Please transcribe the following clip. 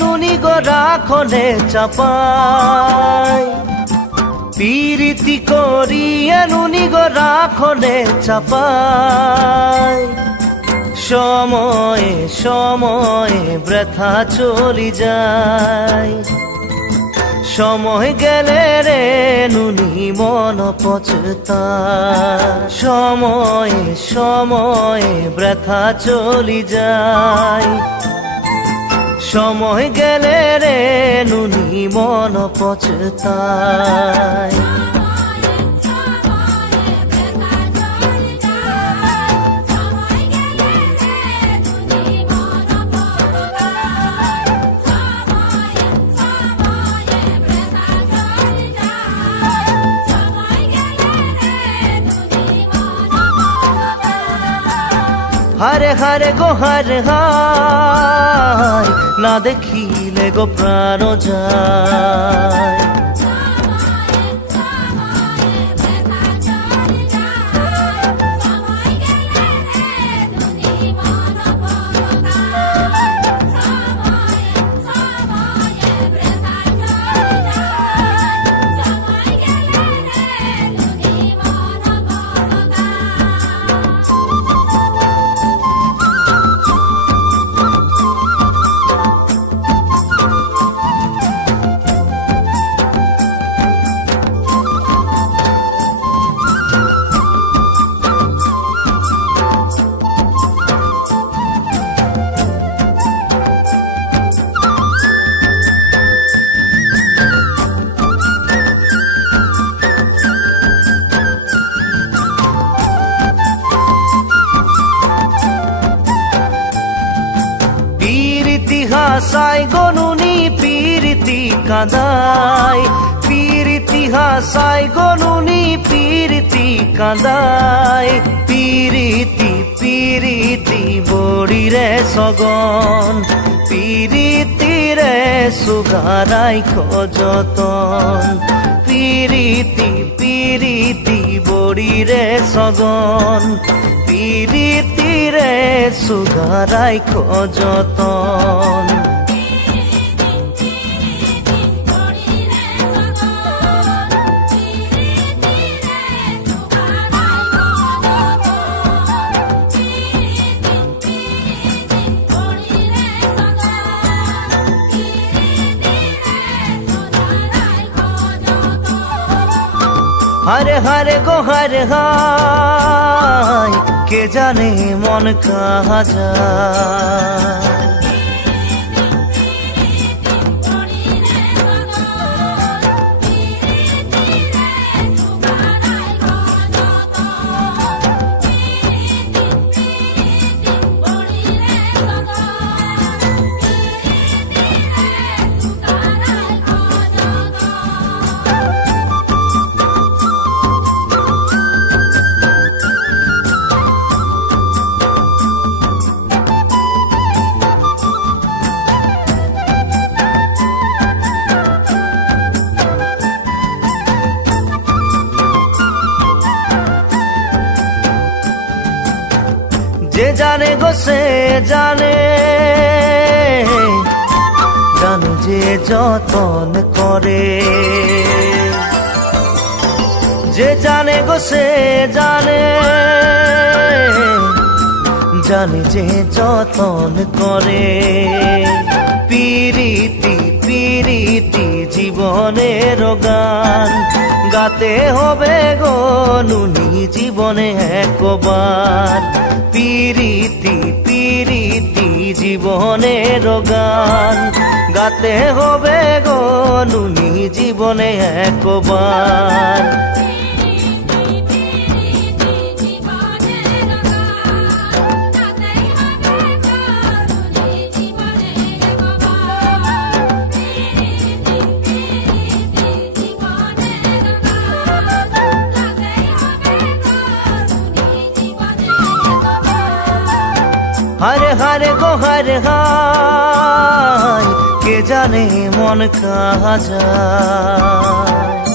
নুনি গো রাখলে চাপাই পিরিতি করিয়া নুনি গো রাখলে চাপাই সময়ে সময়ে বৃথা চলি যায় সময় গেলে রে নুনি মন পচতায় সময়ে সময়ে বৃথা চলি যায় সময় গেলে রে নুনি মন পচতায় হারে হারে গো হারে হায় না দেখিলে গো প্রাণ যায় হাসাই গনুনি পিরিতি কাঁদাই পিরিতি হাসাই গনুনি পিরিতি কাঁদাই পিরিতি পিরিতি বড়িরে সগন পিরিতি রে সুগারাই খোঁজতন পিরিতি পিরিতি বড়িরে সগন পিরিতি রে সুগারাই খোঁজতন হারে হারে গো হারে হায় কে জানে মন কাহা যায় যে জানে গো সে জানে জানে যে যতন করে যে জানে গো সে জানে জানে যে যতন করে পিরিতি পিরিতি জীবনের গান গাতে হবে গো নুনি জীবনে একবার পিরিতি পিরিতি জীবনের গান গাতে হবে গো নুনি জীবনে একবার হারে হারে গো হারে হায় কে জানে মন কাহা যায়।